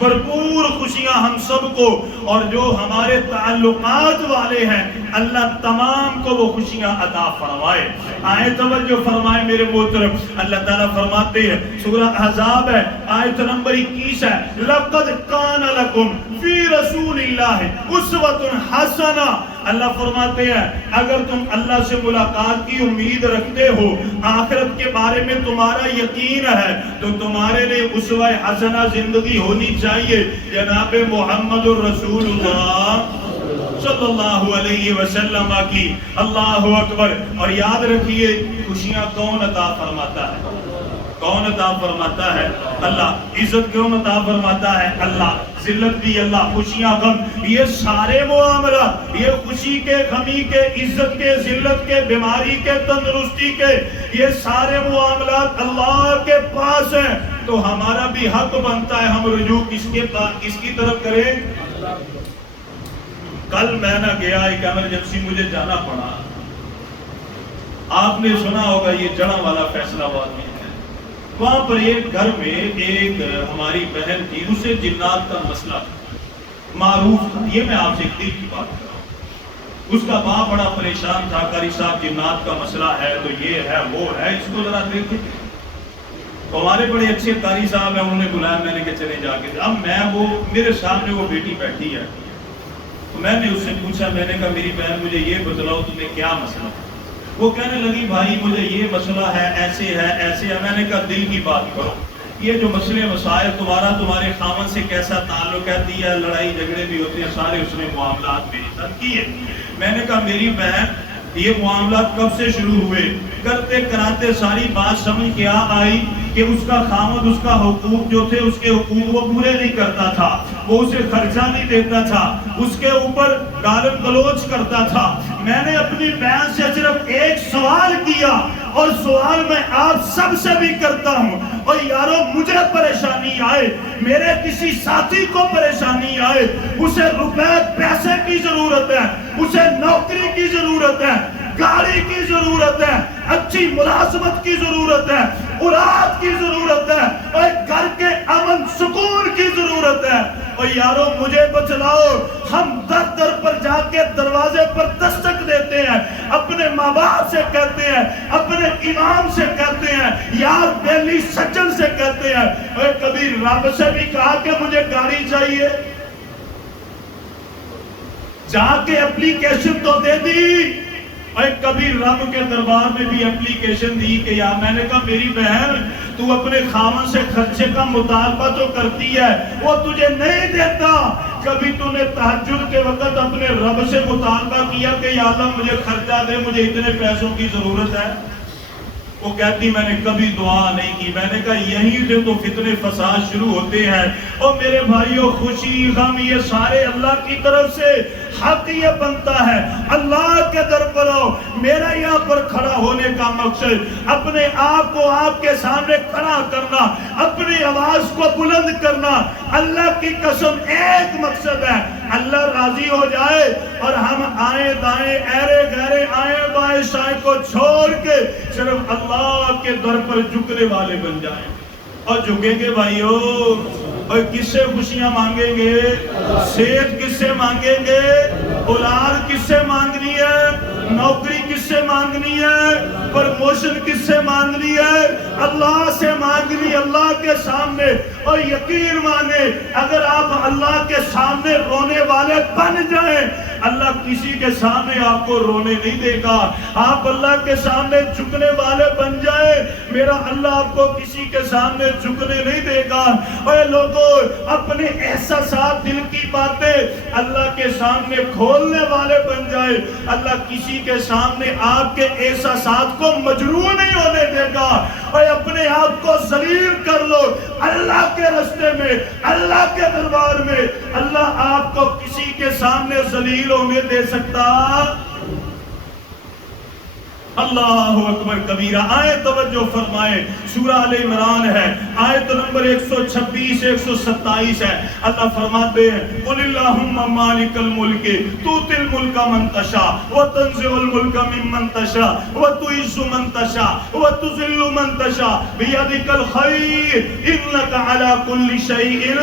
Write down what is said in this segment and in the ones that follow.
بھرپور خوشیاں ہم سب کو، اور جو ہمارے تعلقات والے ہیں اللہ تمام کو وہ خوشیاں عطا فرمائے۔ آیت توجہ فرمائے میرے محترم، اللہ تعالیٰ فرماتے ہیں سورہ احزاب ہے آیت نمبر 21 ہے، لَقَدْ كَانَ لَكُمْ فِي رَسُولِ اللَّهِ أُسْوَةٌ حَسَنَةٌ۔ اللہ فرماتے ہیں اگر تم اللہ سے ملاقات کی امید رکھتے ہو، آخرت کے بارے میں تمہارا یقین ہے، تو تمہارے لیے اسوہ حسنہ زندگی ہونی چاہیے جناب محمد الرسول اللہ صلی اللہ علیہ وسلم کی۔ اللہ اکبر۔ اور یاد رکھیے خوشیاں کون عطا فرماتا ہے؟ کون عطا فرماتا ہے؟ اللہ۔ عزت کون عطا فرماتا ہے؟ اللہ۔ ذلت بھی اللہ، خوشیاں غم، یہ سارے معاملات، یہ خوشی کے، غمی کے، عزت کے، ذلت کے، بیماری کے، تندرستی کے، یہ سارے معاملات اللہ کے پاس ہیں، تو ہمارا بھی حق بنتا ہے ہم رجوع کس کی طرف کریں؟ کل میں نہ گیا، ایک ایمرجنسی مجھے جانا پڑا۔ آپ نے سنا ہوگا یہ جڑا والا فیصلہ آباد میں ہے، وہاں پر ایک گھر میں ایک ہماری بہن تھی، اسے جنات کا مسئلہ معروف تھا۔ یہ میں آپ سے ایک دل کی بات کر رہا ہوں۔ اس کا باپ بڑا پریشان تھا، قاری صاحب جنات کا مسئلہ ہے تو یہ ہے وہ ہے، اس کو ذرا دیکھیں۔ تو ہمارے بڑے اچھے قاری صاحب ہیں، انہوں نے بلایا، میں نے کہا چلے جا کے۔ اب میں وہ میرے سامنے وہ بیٹی بیٹھی ہے، تو میں نے اس سے پوچھا، میں نے کہا میری بہن مجھے یہ بتلاؤ تمہیں کیا مسئلہ ہے؟ وہ کہنے لگی بھائی مجھے یہ مسئلہ ہے، ایسے ہے ایسے ہے۔ میں نے کہا دل کی بات کرو، یہ جو مسئلے مسائل تمہارے خاوند سے کیسا تعلق ہے، دیا لڑائی جھگڑے بھی ہوتے ہیں، سارے اس نے معاملات میرے ساتھ کیے۔ میں نے کہا میری بہن یہ معاملات کب سے شروع ہوئے؟ کرتے کراتے ساری بات سمجھ کے آئی کہ اس کا خاوند اس کا حقوق جو تھے اس کے حقوق وہ پورے نہیں کرتا تھا، وہ اسے خرچہ نہیں دیتا تھا، اس کے اوپر گالم گلوچ کرتا تھا۔ میں نے اپنی بہن سے صرف ایک سوال کیا، اور سوال میں آپ سب سے بھی کرتا ہوں، اور یارو مجھے پریشانی آئے، میرے کسی ساتھی کو پریشانی آئے، اسے روپے پیسے کی ضرورت ہے، اسے نوکری کی ضرورت ہے، گاڑی کی ضرورت ہے، اچھی ملازمت کی ضرورت ہے، اولاد کی ضرورت ہے، اور گھر کے امن سکون کی ضرورت ہے، اور یارو مجھے بچلاؤ۔ ہم در در پر جا کے دروازے پر دستک دیتے ہیں، اپنے ماں باپ سے کہتے ہیں، اپنے امام سے کہتے ہیں، یار بیلی سجن سے کہتے ہیں، اور کبھی رب سے بھی کہا کہ مجھے گاڑی چاہیے، جا کے اپلیکیشن تو دے دی، اور کبھی رب کے دربار میں بھی اپلیکیشن دی کہ یا میں نے کہا میری بہن تو اپنے خاوند سے خرچے کا مطالبہ تو کرتی ہے، وہ تجھے نہیں دیتا، کبھی تو نے تہجد کے وقت اپنے رب سے مطالبہ کیا کہ یا اللہ مجھے خرچہ دے، مجھے اتنے پیسوں کی ضرورت ہے؟ وہ کہتی میں نے کبھی دعا نہیں کی۔ میں نے کہا یہیں سے تو فتنے فساد شروع ہوتے ہیں۔ اور میرے بھائیوں خوشی غم یہ سارے اللہ کی طرف سے، حق یہ بنتا ہے اللہ کے در پر آؤ۔ میرا یہاں پر کھڑا ہونے کا مقصد اپنے آپ کو آپ کے سامنے کھڑا کرنا، اپنی آواز کو بلند کرنا، اللہ کی قسم ایک مقصد ہے، اللہ راضی ہو جائے اور ہم آئیں دائیں ایرے گہرے آئیں بائیں شائیں کو چھوڑ کے صرف اللہ کے در پر جھکنے والے بن جائیں۔ اور جھکیں گے بھائیو، اور کس سے خوشیاں مانگیں گے؟ صحت کس سے مانگیں گے؟ اولاد کس سے مانگنی ہے؟ نوکری کس سے مانگنی ہے؟ پرموشن کس سے مانگنی ہے؟ اللہ سے مانگنی، اللہ کے سامنے۔ اور یقین مانے اگر آپ اللہ کے سامنے رونے والے بن جائیں، اللہ کسی کے سامنے آپ کو رونے نہیں دے گا۔ آپ اللہ کے سامنے جھکنے والے بن جائیں، میرا اللہ آپ کو کسی کے سامنے جھکنے نہیں دے گا۔ اے لوگوں اپنے احساسات، دل کی باتیں اللہ کے سامنے کھولنے والے بن جائے، اللہ کسی کے سامنے آپ کے احساسات کو مجروح نہیں ہونے دے گا۔ اور اپنے آپ کو ذلیل کر لو اللہ کے راستے میں، اللہ کے دربار میں، اللہ آپ کو کسی کے سامنے ذلیل ہونے دے سکتا؟ اللہ اکبر کبیرہ۔ آیت توجہ فرمائے، سورہ آل عمران ہے، آیت نمبر 126 127 ہے۔ اللہ فرماتے ہیں قُلِ اللَّهُمَّ مَالِكَ الْمُلْكِ تُؤْتِي الْمُلْكَ مَن تَشَاءُ وَتَنزِعُ الْمُلْكَ مِمَّن تَشَاءُ وَتُعِزُّ مَن تَشَاءُ وَتُذِلُّ مَن تَشَاءُ بِيَدِكَ الْخَيْرُ إِنَّكَ عَلَى كُلِّ شَيْءٍ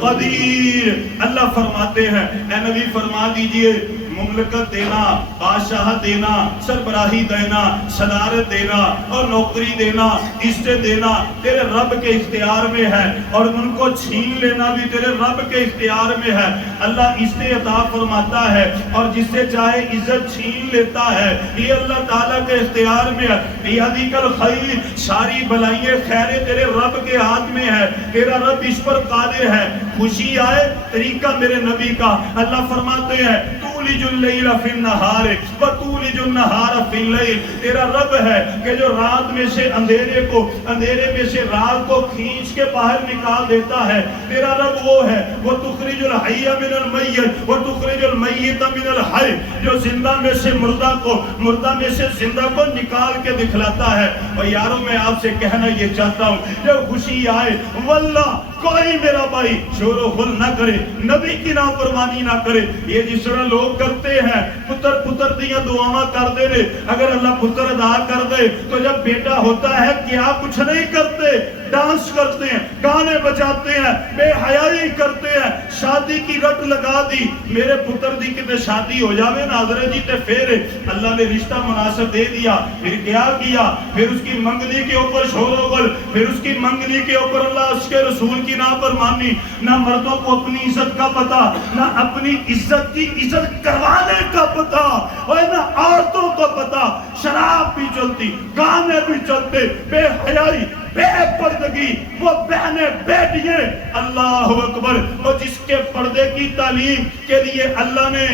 قدیر. اللہ فرماتے ہیں اے نبی فرما دیجئے مملکت دینا، بادشاہت دینا، سربراہی دینا، صدارت دینا اور نوکری دینا، عزت دینا تیرے رب کے اختیار میں ہے، اور ان کو چھین لینا بھی تیرے رب کے اختیار میں ہے. اللہ عزت عطا فرماتا ہے اور جس سے چاہے عزت چھین لیتا ہے. یہ اللہ تعالیٰ کے اختیار میں ہے. بیادیک الخیر، ساری بلائیں خیریں تیرے رب کے ہاتھ میں ہے. تیرا رب اس پر قادر ہے. خوشی آئے طریقہ میرے نبی کا. اللہ فرماتے ہیں تولج اللیل فی النہار وتولج النہار فی اللیل. تیرا رب ہے کہ جو رات میں سے اندھیرے میں سے رات کو کھینچ کے باہر نکال دیتا ہے. تیرا رب وہ ہے وہ تخرج الحی من المیت وتخرج المیت من الحی، جو زندہ میں سے مردہ میں سے زندہ کو نکال کے دکھلاتا ہے. اور یاروں میں آپ سے کہنا یہ چاہتا ہوں جب خوشی آئے واللہ کوئی میرا بھائی شور و غل نہ کرے، نبی کی نافرمانی نہ کرے. یہ جس طرح لوگ کرتے ہیں پتر دیا دعاواں کر دے رہے، اگر اللہ پتر ادا کر دے تو جب بیٹا ہوتا ہے کیا کچھ نہیں کرتے، ڈانس کرتے ہیں، گانے بجاتے ہیں، بے حیائی کرتے ہیں. شادی کی رٹ لگا دی، میرے پتر دی کتے شادی ہو جاوے ناظرے جی تے پھر اللہ نے رشتہ مناسب دے دیا. پھر کیا کیا؟ پھر اس کی منگنی کے اوپر شور و غل، پھر اس کی منگنی کے اوپر اللہ اس کے رسول کی نافرمانی. نہ مردوں کو اپنی عزت کا پتہ، نہ اپنی عزت کی عزت کروانے کا پتہ، اور نہ عورتوں کو پتہ. شراب بھی چلتی، گانے بھی چلتے، بے حیائی، بے پردگی. وہ بہنیں بیٹیاں اللہ اکبر، اور جس کے پردے کی تعلیم کے لیے اللہ نے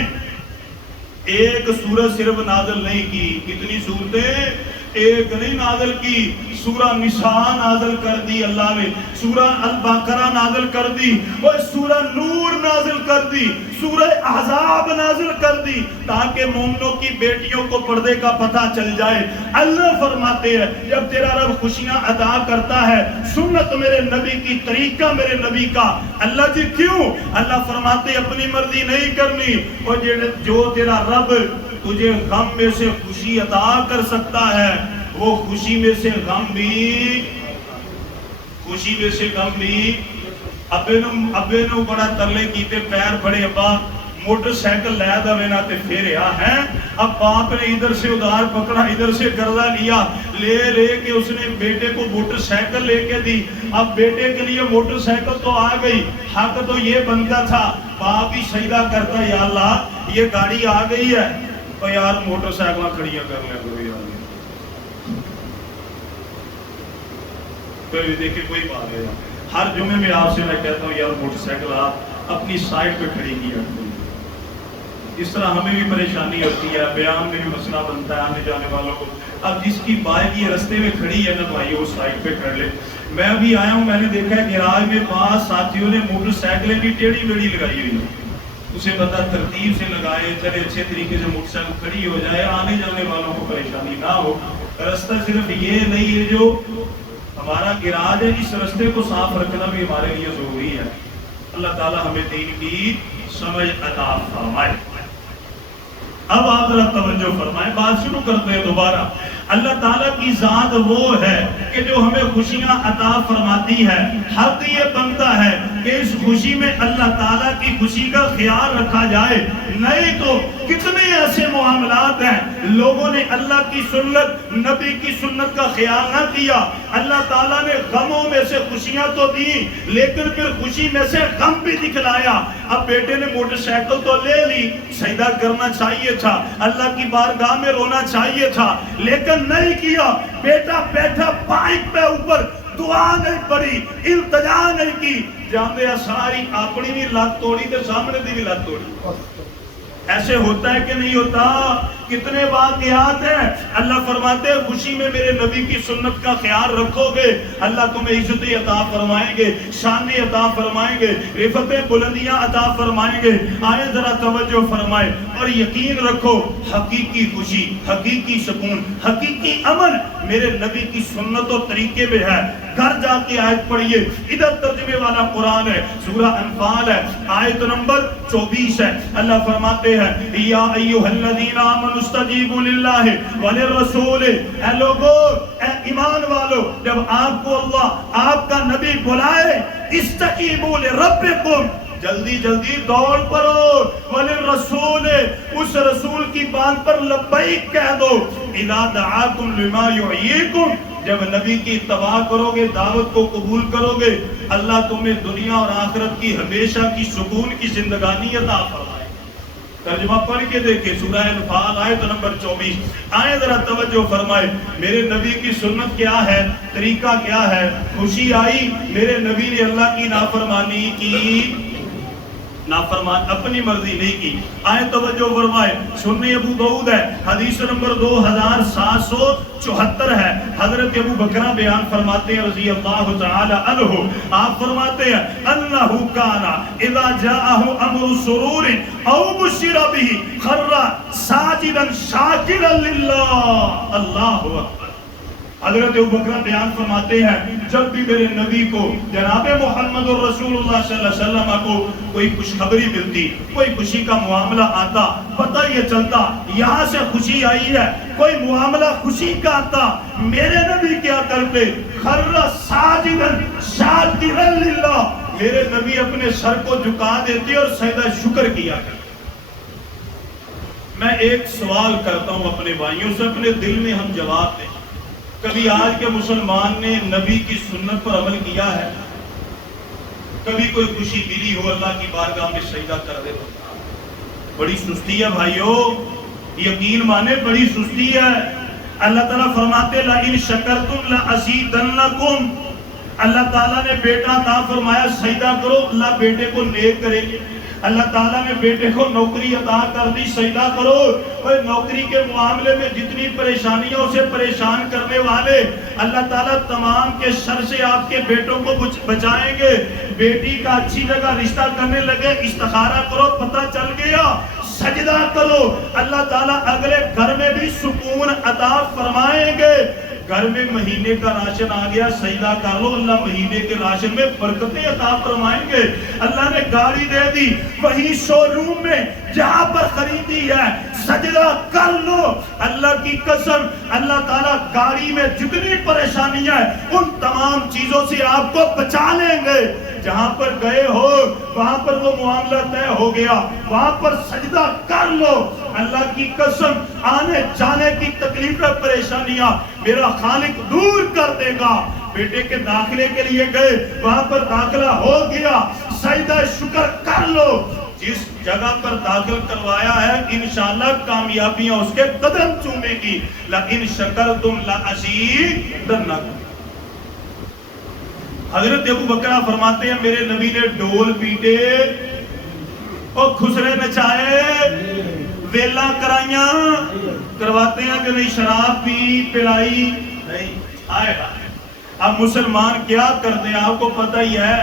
ایک سورت صرف نازل نہیں کی. کتنی صورتیں؟ ایک نہیں نازل کی. سورہ نساء نازل کر دی اللہ نے، سورہ البقرہ نازل کر دی، اور سورہ نور نازل کر دی، سورہ احزاب نازل کر دی، تاکہ مومنوں کی بیٹیوں کو پردے کا پتہ چل جائے. اللہ فرماتے ہیں جب تیرا رب خوشیاں عطا کرتا ہے، سنت میرے نبی کی، طریقہ میرے نبی کا. اللہ جی کیوں؟ اللہ فرماتے اپنی مرضی نہیں کرنی، اور جو تیرا رب تجھے غم میں سے خوشی عطا کر سکتا ہے، وہ خوشی میں سے غم بھی ابے نو بڑا ترلے کیتے پیر بڑے ابا موٹر سائیکل لے دوے نہ تے پھر ہے. اب باپ نے ادھر سے ادھار پکڑا، ادھر سے قرضہ لیا، لے کے اس نے بیٹے کو موٹر سائیکل لے کے دی. اب بیٹے کے لیے موٹر سائیکل تو آ گئی، حق تو یہ بنتا تھا. باپ ہی سجدہ کرتا یا اللہ یہ گاڑی آ گئی ہے تو یار موٹر سائیکل کھڑیاں کر لیا کرو یار. کوئی دیکھیں کوئی بات ہے، ہر جمعے میں آپ سے میں کہتا ہوں یار موٹر سائیکل آپ اپنی سائٹ پہ کھڑی کیا. اس طرح ہمیں بھی پریشانی ہوتی ہے، بیان میں بھی مسئلہ بنتا ہے آنے جانے والوں کو. اب جس کی بائک یہ رستے میں کھڑی ہے نا بھائی وہ سائٹ پہ کھڑ لے. میں ابھی آیا ہوں، میں نے دیکھا ہے گراج میں 5 ساتھیوں نے موٹر سائیکلیں بھی ٹیڑھی میڑھی لگائی ہوئی ہے. اسے بتا ترتیب سے لگائے، چلے اچھے طریقے سے موٹر سائیکل کھڑی ہو جائے، آنے جانے والوں کو پریشانی نہ ہو. رستہ صرف یہ نہیں ہے جو ہمارا گراج ہے، اس رستے کو صاف رکھنا بھی ہمارے لیے ضروری ہے. اللہ تعالی ہمیں دین کی سمجھ عطا فرمائے. اب آپ ذرا توجہ فرمائیں، بات شروع کرتے ہیں دوبارہ. اللہ تعالیٰ کی ذات وہ ہے کہ جو ہمیں خوشیاں عطا فرماتی ہے. حق یہ بنتا ہے کہ اس خوشی میں اللہ تعالیٰ کی خوشی کا خیال رکھا جائے. نہیں تو کتنے ایسے معاملات ہیں لوگوں نے اللہ کی سنت، نبی کی سنت کا خیال نہ کیا. اللہ تعالیٰ نے غموں میں سے خوشیاں تو دی لیکن پھر خوشی میں سے غم بھی دکھلایا. اب بیٹے نے موٹر سائیکل تو لے لی، سجدہ کرنا چاہیے تھا، اللہ کی بارگاہ میں رونا چاہیے تھا، لیکن نہیں کیا. بیٹا بیٹھا بائک پہ اوپر دعا نہیں پڑی، التجا نہیں کی، جاندے ساری اپنی بھی لات توڑی تے سامنے دی بھی لات توڑی. ایسے ہوتا ہے کہ نہیں ہوتا؟ کتنے واقعات ہیں. اللہ فرماتے ہیں خوشی میں میرے نبی کی سنت کا خیال رکھو گے اللہ تمہیں عزت عطا فرمائیں گے، شان عطا فرمائیں گے، رفعت بلندیاں عطا فرمائیں گے. آئے ذرا توجہ فرمائے اور یقین رکھو حقیقی خوشی، حقیقی سکون، حقیقی امن میرے نبی کی سنت و طریقے میں ہے. گھر جا کے آیت پڑھیے. ادھر ترجمے والا قرآن ہے, سورہ انفال ہے, آیت نمبر 24 ہے. اللہ فرماتے ہیں یا ایھا الذین آمنوا استجیبوا للہ وللرسول. اے لوگو, اے ایمان والو, جب آپ کو اللہ آپ کا نبی بلائے, استجیبوا لربکم, جلدی جلدی دوڑ پڑو, وللرسول, اس رسول کی بات پر لبیک کہہ دو, اذا دعاکم لما یحییکم, جب نبی کی اتباع کرو گے, دعوت کو قبول کرو گے, اللہ تمہیں دنیا اور آخرت کی ہمیشہ کی سکون کی زندگانی عطا فرمائے. ترجمہ پڑھ کے دیکھیں سورہ انفال آیت نمبر 24. آئے ذرا توجہ فرمائے, میرے نبی کی سنت کیا ہے, طریقہ کیا ہے. خوشی آئی, میرے نبی نے اللہ کی نافرمانی کی, اپنی مرضی نہیں کی. آئے توجہ فرمائے, سنن ابو داؤد ہے, حدیث نمبر 2774 ہے. حضرت ابو بکرہ بیان فرماتے ہیں رضی اللہ تعالی عنہ, آپ فرماتے ہیں انہ کان اذا جاءہ امر سرور او بشر به خر ساجدا شاکرا للہ. اللہ اکبر. حضرت ابو بکرہ بیان فرماتے ہیں جب بھی میرے نبی کو جناب محمد الرسول اللہ صلی اللہ علیہ وسلم کو کوئی خوشخبری ملتی, کوئی خوشی کا معاملہ آتا, پتہ یہ چلتا یہاں سے خوشی آئی ہے, کوئی معاملہ خوشی کا آتا, میرے نبی کیا کرتے, خر ساجدا شاکرا للہ, میرے نبی اپنے سر کو جھکا دیتے اور سجدہ شکر کیا کرتے. میں ایک سوال کرتا ہوں اپنے بھائیوں سے, اپنے دل میں ہم جواب دیں. کبھی آج کے مسلمان نے نبی کی سنت پر عمل کیا ہے؟ کبھی کوئی خوشی ملی ہو اللہ کی بارگاہ میں سجدہ کر دے تو بڑی سستی ہے بھائیو, یقین مانے بڑی سستی ہے. اللہ تعالیٰ فرماتے لَإِن شَكَرْتُمْ لَأَزِيدَنَّكُمْ, اللہ تعالیٰ نے بیٹا عطا فرمایا, سجدہ کرو, اللہ بیٹے کو نیک کریں گے. اللہ تعالیٰ نے بیٹے کو نوکری عطا کر دی, سجدہ کرو. اور نوکری کے معاملے میں جتنی پریشانیوں سے پریشان کرنے والے, اللہ تعالیٰ تمام کے شر سے آپ کے بیٹوں کو بچائیں گے. بیٹی کا اچھی جگہ رشتہ کرنے لگے, استخارہ کرو, پتہ چل گیا, سجدہ کرو, اللہ تعالیٰ اگلے گھر میں بھی سکون عطا فرمائیں گے. گھر میں مہینے کا راشن آ گیا, سجدہ کر لو, اللہ مہینے کے راشن میں برکتیں عطا فرمائیں گے. اللہ نے گاڑی دے دی, وہی شو روم میں جہاں پر خریدی ہے, سجدہ کر لو, اللہ کی قسم اللہ تعالیٰ گاڑی میں جتنی پریشانیاں ہیں ان تمام چیزوں سے آپ کو بچا لیں گے. جہاں پر گئے ہو وہاں پر وہ معاملہ طے ہو گیا, وہاں پر سجدہ کر لو, اللہ کی قسم آنے جانے کی تکلیفیں پریشانیاں میرا خالق دور کر دے گا. بیٹے کے داخلے کے لیے گئے, وہاں پر داخلہ ہو گیا, سجدہ شکر کر لو, جس جگہ پر داخل کروایا ہے انشاءاللہ کامیابیاں اس کے قدم چومے گی. لَإِن شَكَرْتُمْ لَأَزِيدَنَّكُمْ. حضرت ابو بکرہ فرماتے ہیں میرے نبی نے ڈول پیٹے اور خسرے نچائے, ویلا کرائیاں, کرواتے ہیں کہ نہیں, شراب پی پلائی نہیں. آئے گا اب مسلمان کیا کرتے ہیں آپ کو پتہ ہی ہے,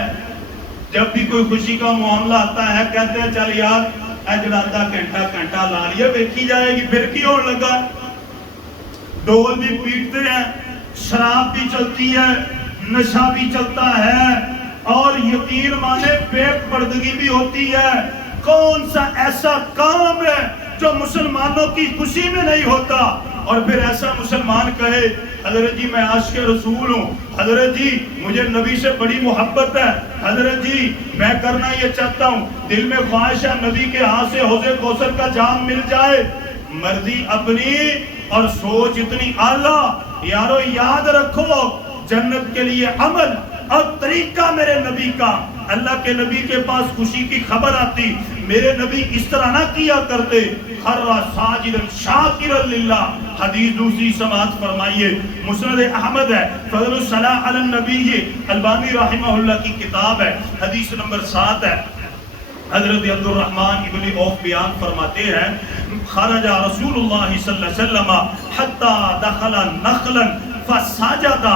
جب بھی کوئی خوشی کا معاملہ آتا ہے کہتے ہیں چل یار اجڑا آدھا گھنٹہ لا لیا, دیکھی جائے گی, پھر کی ہونے لگا. ڈول بھی پیٹتے ہیں, شراب بھی چلتی ہے, نشہ بھی چلتا ہے, اور یقین مانے بے پردگی بھی ہوتی ہے. کون سا ایسا کام ہے جو مسلمانوں کی خوشی میں نہیں ہوتا؟ اور پھر ایسا مسلمان کہے حضرت جی میں عاشق رسول ہوں, حضرت جی مجھے نبی سے بڑی محبت ہے, حضرت جی میں کرنا یہ چاہتا ہوں, دل میں خواہش ہے نبی کے ہاتھ سے حوض کوثر کا جام مل جائے. مرضی اپنی اور سوچ اتنی اعلیٰ. یارو یاد رکھو جنت کے لیے عمل اور طریقہ میرے نبی کا. اللہ کے نبی کے پاس خوشی کی خبر آتی, میرے نبی اس طرح نہ کیا کرتے, خر ساجدا شاکرا للہ. حدیث دوسری سماعت فرمائیے, مسند احمد ہے, فضل الصلاۃ علی النبی, البانی رحمہ اللہ کی کتاب ہے, حدیث نمبر 7 ہے. حضرت عبد الرحمن ابن عوف بیان فرماتے ہیں خرج رسول اللہ صلی اللہ علیہ وسلم حتی دخل نخلا فسجد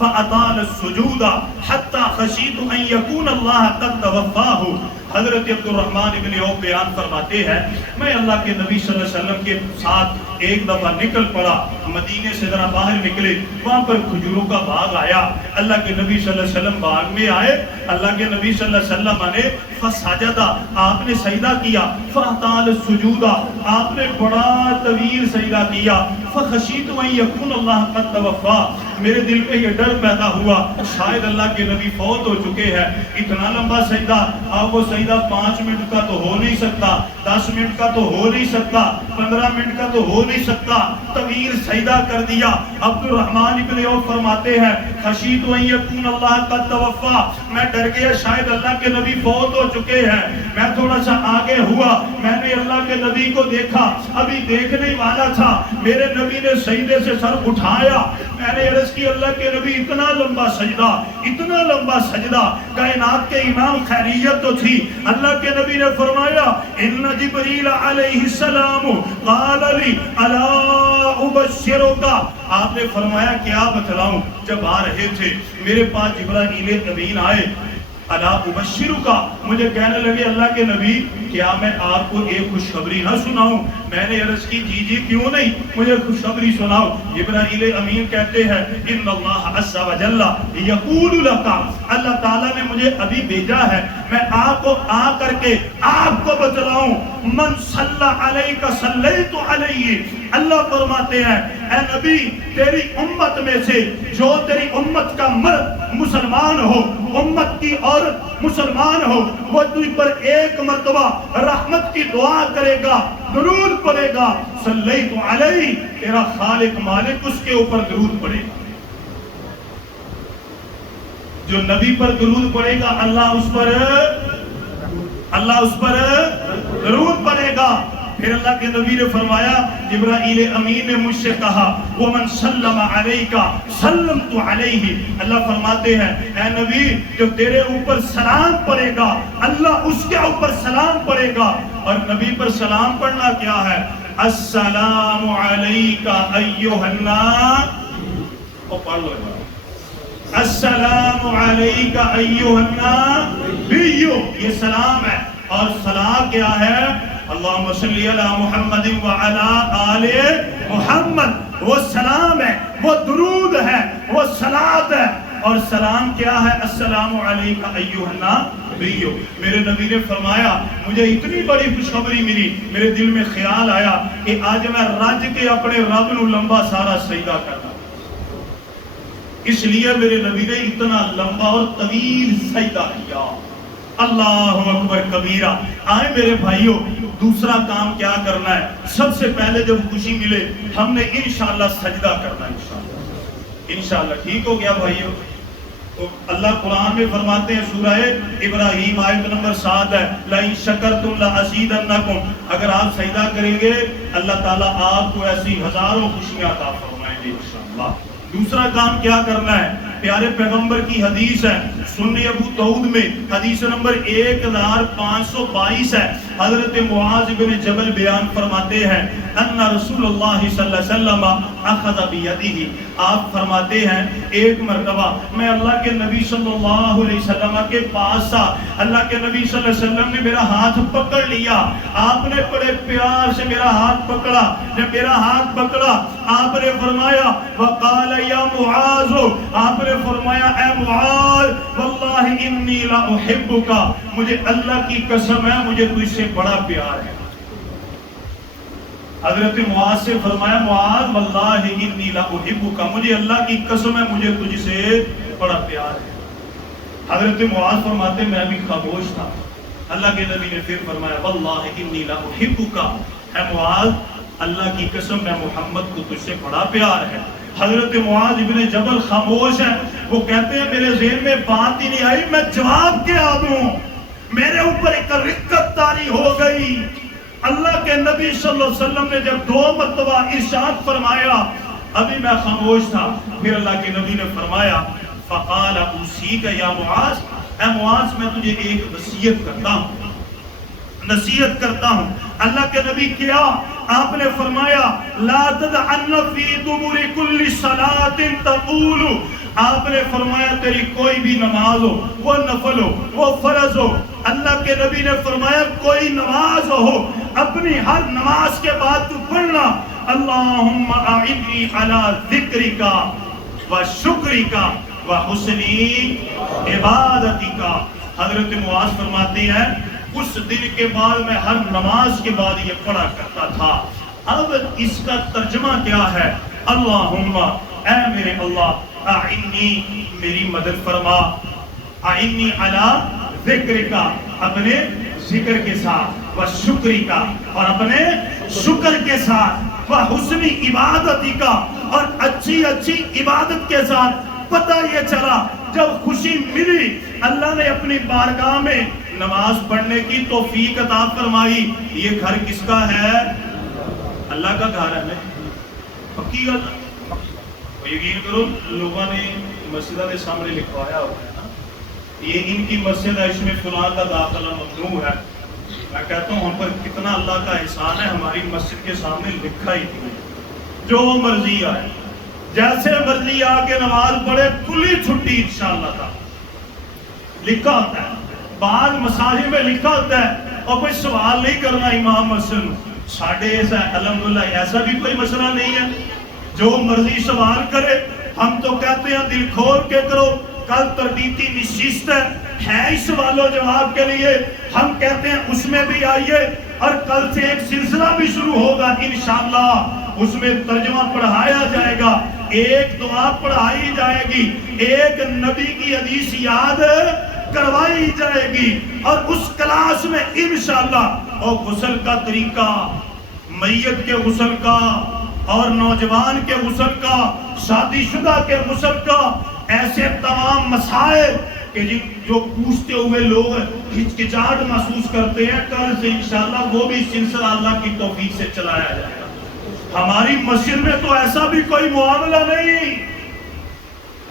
فأطال السجود حتى خشيت أن يكون الله قد توفاه حضرت عبدالرحمن ابن عوف بیان فرماتے ہیں میں اللہ کے نبی صلی اللہ علیہ وسلم کے ساتھ ایک دفعہ نکل پڑا، مدینے سے ذرا باہر نکلے، وہاں پر کھجوروں کا باغ آیا، اللہ کے نبی صلی اللہ علیہ وسلم باغ میں آئے، اللہ کے نبی صلی اللہ علیہ وسلم نے فسجدہ، آپ نے سجدہ کیا، فاطال السجودہ، آپ نے بڑا طویل سجدہ کیا، فخشیت ان یکون اللہ قد توفا، میرے دل میں یہ ڈر پیدا ہوا شاید اللہ کے نبی فوت ہو چکے ہیں، اتنا لمبا سجدہ، اب وہ سجدہ 5 منٹ کا تو ہو نہیں سکتا، 10 منٹ کا تو ہو نہیں سکتا، 15 منٹ کا تو ہو نہیں سکتا، طویل سجدہ کر دیا۔ عبدالرحمن ابن عوف فرماتے ہیں خشیت ان یکون اللہ قد توفا، میں ڈر گیا شاید اللہ کے نبی فوت ہو چکے ہیں، میں تھوڑا سا آگے ہوا، میں نے اللہ کے نبی کو دیکھا، ابھی دیکھنے ہی والا تھا، میرے نبی نے سجدے سے سر اٹھایا، میں نے عرض کی اللہ کے نبی اتنا لمبا سجدہ، اتنا لمبا سجدہ، کائنات کے امام خیریت تو تھی، اللہ کے نبی نے فرمایا ان جبریل علیہ السلام قال لی الا ابشرک، آپ نے فرمایا کیا بتلاؤں، جب آ رہے تھے میرے پاس جبرائیل امین آئے، الا ابشرک، مجھے کہنے لگے اللہ کے نبی کیا میں آپ کو ایک خوشخبری نہ سناؤں، میں نے عرض کی جی جی کیوں نہیں، مجھے خوشخبری سناؤ، جبرائیل امین کہتے ہیں ان اللہ عز و جل یقول لک، اللہ تعالیٰ نے مجھے ابھی بھیجا ہے میں آپ کو آ کر کے آپ کو بتلاؤں، من صلی علیک صلیت علیہ، اللہ فرماتے ہیں اے نبی تیری امت میں سے جو تیری امت کا مرد مسلمان ہو، امت کی عورت مسلمان ہو، وہ تجھ پر ایک مرتبہ رحمت کی دعا کرے گا، درود پڑے گا، صلیت علیہ، تیرا خالق مالک اس کے اوپر درود پڑے گا، جو نبی پر درود پڑے گا اللہ اس پر درود پڑے گا۔ پھر اللہ کے نبی نے فرمایا جبرائیل امین نے مجھ سے کہا وَمَنْ سَلَّمَ عَلَيْكَ سَلَّمْتُ عَلَيْهِ، اللہ فرماتے ہیں اے نبی جو تیرے اوپر سلام پڑے گا اللہ اس کے اوپر سلام پڑے گا، اور نبی پر سلام پڑھنا کیا ہے، السلام علیکہ ایھا النبی، پڑھ لو السلام علیکہ ایھا النبی، یہ سلام ہے، اور سلام کیا ہے، اللہم صلی علی محمد وعلی آل محمد، وہ سلام ہے، وہ درود ہے، وہ صلاۃ ہے، اور سلام کیا ہے، السلام علیکہ ایھا النبی۔ میرے نبی نے فرمایا مجھے اتنی بڑی خوشخبری ملی، میرے دل میں خیال آیا کہ آج میں رج کے اپنے رب نو لمبا سارا سجدہ کرتا، اس لیے میرے نبی نے اتنا لمبا اور طویل سجدہ کیا۔ اللہ اکبر کبیرہ۔ آئے میرے بھائیوں دوسرا کام کیا کرنا ہے، سب سے پہلے جب خوشی ملے ہم نے انشاءاللہ سجدہ کرنا ہے، انشاءاللہ ٹھیک ہو گیا بھائیوں۔ تو اللہ قرآن میں فرماتے ہیں سورہ ابراہیم آیت نمبر 7 ہے لَإِن شَكَرْتُمْ لَأَزِيدَنَّكُمْ، اگر آپ سجدہ کریں گے اللہ تعالیٰ آپ کو ایسی ہزاروں خوشیاں عطا فرمائیں گے انشاءاللہ۔ دوسرا کام کیا کرنا ہے، پیارے پیغمبر کی حدیث ہے سنن ابو داؤد میں حدیث نمبر 1522 ہے، حضرت معاذ بن جبل بیان فرماتے ہیں ان رسول اللہ صلی اللہ علیہ وسلم اخذ بیدہ، آپ فرماتے ہیں ایک مرتبہ میں اللہ کے نبی صلی اللہ علیہ وسلم کے پاس تھا، اللہ کے نبی صلی اللہ علیہ وسلم نے میرا ہاتھ پکڑ لیا، آپ نے بڑے پیار سے میرا ہاتھ پکڑا، جب میرا ہاتھ پکڑا آپ نے فرمایا وقال یا معاذ، آپ نے فرمایا اے معاذ واللہ انی لا احبک، مجھے اللہ کی قسم ہے مجھے تجھ سے بڑا پیار ہے۔ حضرت معاذ سے فرمایا معاذ واللہ انی لا احبک، مجھے اللہ کی قسم ہے مجھے تجھ سے بڑا پیار ہے۔ حضرت معاذ فرماتے میں بھی خاموش تھا، اللہ کے نبی نے پھر فرمایا واللہ انی لا احبک، اے معاذ اللہ کی قسم میں محمد کو تجھ سے بڑا پیار ہے۔ حضرت معاذ ابن جبل خاموش ہیں، وہ کہتے ہیں میرے ذہن میں بات ہی نہیں آئی میں جواب کیا دوں، میرے اوپر ایک رقت طاری ہو گئی۔ اللہ کے نبی صلی اللہ علیہ وسلم نے جب 2 مرتبہ ارشاد فرمایا ابھی میں خاموش تھا، پھر اللہ کے نبی نے فرمایا فقال اوصیک یا معاذ، اے معاذ میں تجھے ایک وصیت کرتا ہوں، نصیحت کرتا ہوں۔ اللہ کے نبی کیا؟ آپ نے فرمایا لا تدعن فی دبر کل صلاۃ تقول آپ نے فرمایا تیری کوئی بھی نماز ہو، وہ نفل ہو، وہ فرض ہو، اللہ کے نبی نے فرمایا کوئی نماز ہو، اپنی ہر نماز کے بعد تو پڑھنا اللہم اعنی علی ذکرک و شکرک و حسن عبادتک۔ حضرت معاذ فرماتے ہیں اس دن کے بعد میں ہر نماز کے بعد یہ پڑھا کرتا تھا۔ اب اس کا ترجمہ کیا ہے؟ اللہم، اے میرے اللہ، اعنی، میری مدد فرما، اعنی علی ذکرک، اپنے ذکر کے ساتھ، و شکرک، اور اپنے شکر کے ساتھ، و حسن عبادتک، اور اچھی اچھی عبادت کے ساتھ۔ پتہ یہ چلا جب خوشی ملی اللہ نے اپنی بارگاہ میں نماز پڑھنے کی توفیق عطا فرمائی۔ یہ گھر کس کا ہے؟ اللہ کا گھر ہے۔ پکی گل، یقین کرو لوگوں نے مسجدوں کے سامنے لکھوایا ہوتا ہے نا، یہ ان کی مسجد ہے، اس میں فلاں کا داخلہ ممنوع ہے۔ میں کہتا ہوں ہم پر کتنا اللہ کا احسان ہے، ہماری مسجد کے سامنے لکھا ہی نہیں، جو مرضی آئے جیسے مرضی آ کے نماز پڑھے، کلی چھٹی انشاءاللہ تعالی لکھا ہوتا ہے۔ بعض مساجد میں لکھا ہوتا ہے اور کوئی سوال نہیں کرنا امام مسجد، ساڑھے ایسا الحمدللہ ایسا بھی کوئی مسئلہ نہیں ہے، جو مرضی سوال کرے۔ ہم تو کہتے ہیں دل کھول کے کرو، کل تربیتی نشست ہے اس سوال و جواب کے لیے، ہم کہتے ہیں اس میں بھی آئیے، اور کل سے ایک سلسلہ بھی شروع ہوگا انشاءاللہ، اس میں ترجمہ پڑھایا جائے گا، ایک دعا پڑھائی جائے گی، ایک نبی کی حدیث یاد کروائی جائے گی، اور اس کلاس میں انشاءاللہ اور غسل کا طریقہ، میت کے غسل کا اور نوجوان کے غسل کا، شادی شدہ کے غسل کا، ایسے تمام مسائل کہ جو پوچھتے ہوئے لوگ ہچکچاہٹ محسوس کرتے ہیں، کل سے انشاءاللہ وہ بھی سلسلہ اللہ کی توفیق سے چلایا جائے گا۔ ہماری مسجد میں تو ایسا بھی کوئی معاملہ نہیں،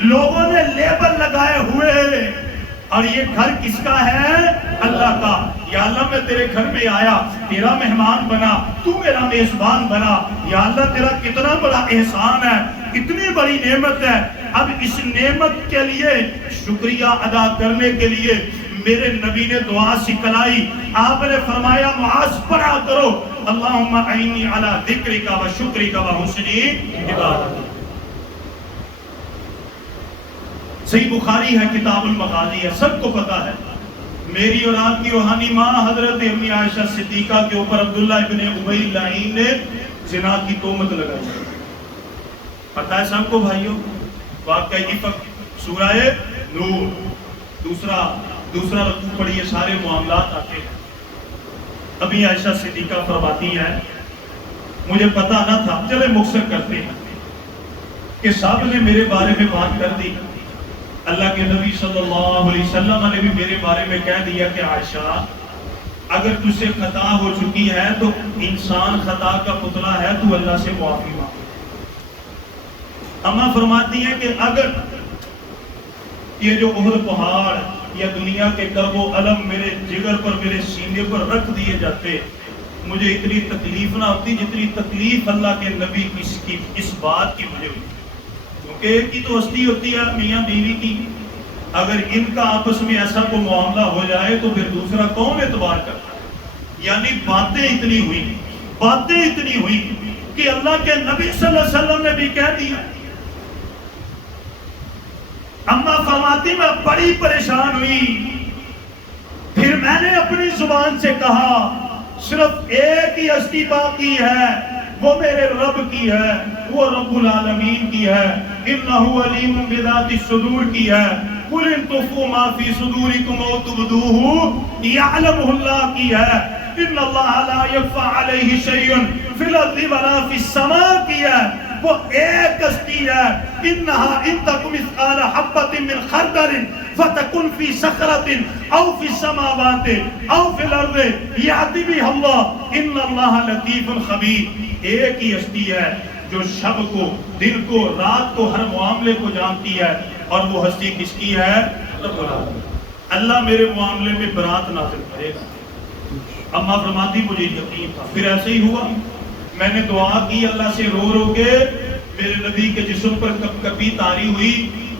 لوگوں نے لیبل لگائے ہوئے، اور یہ گھر کس کا ہے؟ اللہ کا۔ یا اللہ میں تیرے گھر میں آیا، تیرا مہمان بنا، تو میرا میزبان بنا، یا اللہ تیرا کتنا بڑا احسان ہے، اتنی بڑی نعمت ہے۔ اب اس نعمت کے لیے شکریہ ادا کرنے کے لیے میرے نبی نے دعا سکھلائی، آپ نے فرمایا معاذ پڑھا کرو اللہم اعنی علی ذکرک و شکرک و حسن عبادتک۔ صحیح بخاری ہے، کتاب المغازی ہے، سب کو پتا ہے۔ میری اور آپ کی روحانی ماں حضرت امی عائشہ صدیقہ کے اوپر عبداللہ ابن ابی لعین نے زنا کی تہمت لگائی، پتا ہے سب کو بھائیوں۔ واقعی کی سورہ نور دوسرا رکوع پڑھیے، سارے معاملات آتے ہیں۔ ابھی عائشہ صدیقہ فرماتی ہے مجھے پتا نہ تھا، چلے مختصر کرتے ہیں کہ صاحب نے میرے بارے میں بات کر دی، اللہ کے نبی صلی اللہ علیہ وسلم نے بھی میرے بارے میں کہہ دیا کہ عائشہ اگر تجھ سے خطا ہو چکی ہے تو انسان خطا کا پتلا ہے، تو اللہ سے معافی مانگ۔ اماں فرماتی ہیں کہ اگر یہ جو احد پہاڑ یا دنیا کے کرب و علم میرے جگر پر، میرے سینے پر رکھ دیے جاتے، مجھے اتنی تکلیف نہ ہوتی جتنی تکلیف اللہ کے نبی کی اس بات کی مجھے ہوئی، کیونکہ ایک کی تو ہستی ہوتی ہے میاں بیوی کی، اگر ان کا آپس میں ایسا کوئی معاملہ ہو جائے تو پھر دوسرا کون اعتبار کرتا ہے؟ یعنی باتیں اتنی ہوئی کہ اللہ کے نبی صلی اللہ علیہ وسلم نے بھی کہہ دیا۔ اماں فرماتی میں بڑی پریشان ہوئی، پھر میں نے اپنی زبان سے کہا صرف ایک ہی ہستی باقی ہے، وہ میرے رب کی ہے، وہ رب العالمین کی ہے، انہ علیم بذات الصدور کی ہے، قل ان تخفوا ما فی صدورکم او تبدوہ یعلمہ اللہ کی ہے، ان اللہ لا یخفی علیہ شیء فی الارض ولا فی السماء کی ہے، وہ ایک ہستی ہے، انہا ان تک مثقال حبۃ من خردل فتکن فی صخرۃ او فی السماوات او فی الارض یأتی بہا اللہ ان اللہ لطیف خبیر۔ ایک ہی ہستی ہے جو شب کو، دن کو، رات کو، ہر معاملے کو جانتی ہے، اور وہ ہستی کس کی ہے؟ رب العالمین۔ اللہ میرے معاملے میں برات نازل کرے گا۔ اماں فرماتی مجھے یقین تھا، پھر ایسے ہی ہوا، میں نے دعا کی اللہ سے رو کے، میرے نبی کے جسم پر کپ کپی طاری ہوئی،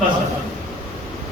10।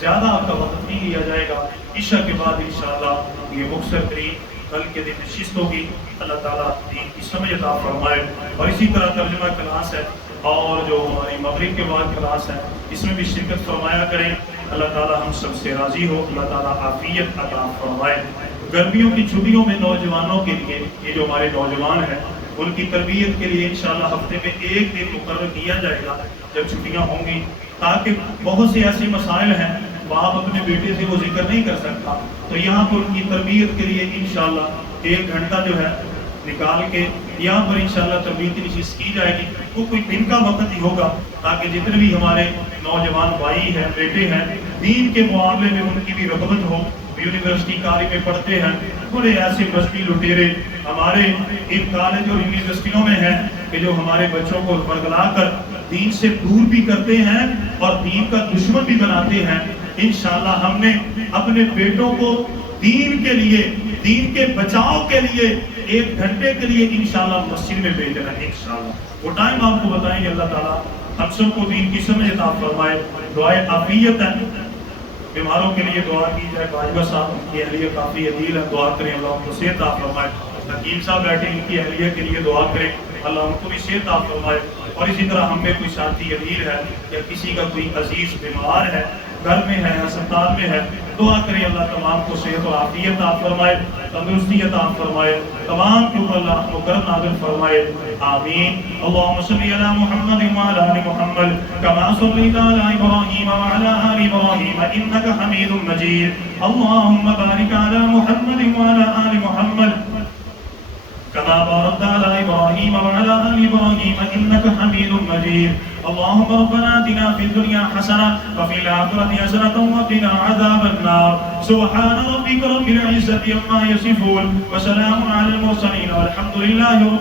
زیادہ آپ کا وقت نہیں لیا جائے گا. عشاء کے بعد انشاءاللہ یہ مختصر ترین کل کے دن نشست ہوگی. اللہ تعالیٰ دین کی سمجھ عطا فرمائے. اور اسی طرح ترجمہ کلاس ہے اور جو ہماری مغرب کے بعد کلاس ہے اس میں بھی شرکت فرمایا کریں. اللہ تعالیٰ ہم سب سے راضی ہو. اللہ تعالیٰ عافیت عطا فرمائے. گرمیوں کی چھٹیوں میں نوجوانوں کے لیے یہ جو ہمارے نوجوان ہیں ان کی تربیت کے لیے انشاءاللہ ہفتے میں ایک دن مقرر کیا جائے گا جب چھٹیاں ہوں گی، تاکہ بہت سے ایسے مسائل ہیں باپ اپنے بیٹے سے وہ ذکر نہیں کر سکتا، تو یہاں پر ان کی تربیت کے لیے انشاءاللہ 1 گھنٹہ جو ہے نکال کے یہاں پر انشاءاللہ تربیتی نشست کی جائے گی. وہ کوئی دن کا وقت ہی ہوگا تاکہ جتنے بھی ہمارے نوجوان بھائی ہیں بیٹے ہیں دین کے معاملے میں ان کی بھی رغبت ہو. یونیورسٹی کاری میں پڑھتے ہیں بڑے ایسے مذہبی لٹیرے ہمارے ان کالج اور یونیورسٹیوں میں ہیں کہ جو ہمارے بچوں کو برگلا کر دین سے دور بھی کرتے ہیں اور دین کا دشمن بھی بناتے ہیں. انشاءاللہ ہم نے اپنے بیٹوں کو دین کے لیے، دین کے بچاؤ کے لیے 1 گھنٹے کے لیے انشاءاللہ مسجد میں بھیجنا ہے. انشاءاللہ وہ ٹائم آپ کو بتائیں گے. اللہ تعالیٰ ہم سب کو دین کی سمجھ عطا فرمائے. دعائے عافیت ہے. بیماروں کے لیے دعا کی جائے. باجوہ صاحب کی اہلیہ کافی عدیل ہے، دعا کریں اللہ ان کو صحت عطا فرمائے. حکیم صاحب بیٹھے ان کی اہلیہ کے لیے دعا کریں اللہ ان کو بھی صحت عطا فرمائے. اور اسی طرح ہم میں کوئی ساتھی عدیل ہے یا کسی کا کوئی عزیز بیمار ہے، گھر میں ہے، ہسپتال میں ہے، دعا کریں اللہ تمام کو صحت و عافیت عطا فرمائے، تندرستی عطا فرمائے، تمام کے اوپر اللہ رحم و کرم نازل فرمائے. آمین. اللهم صل على محمد وعلى آل محمد كما صليت على إبراهيم وعلى آل إبراهيم إنك حميد مجيد. اللهم بارك على محمد وعلى آل محمد كما باركت على إبراهيم وعلى آل إبراهيم إنك حميد مجيد. اللهم ربنا آتنا في الدنيا حسنة وفي الآخرة حسنة وقنا عذاب النار. سبحان ربك رب العزة عما يصفون وسلام على المرسلين والحمد لله رب